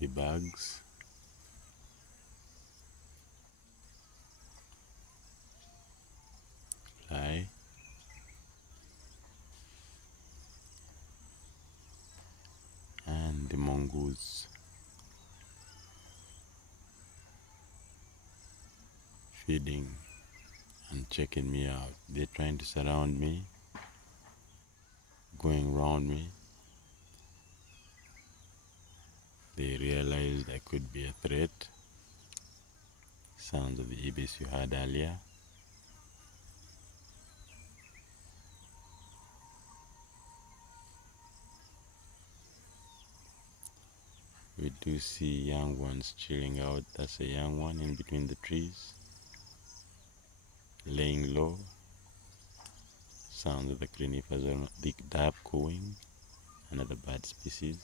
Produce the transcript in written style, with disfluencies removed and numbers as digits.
the bugs. Fly. And the mongoose feeding and checking me out. They're trying to surround me, going around me. They realized I could be a threat. Sounds of the Ibis you heard earlier. We do see young ones chilling out. That's a young one in between the trees, laying low. Sounds of the coniferous, the dove cooing, another bird species.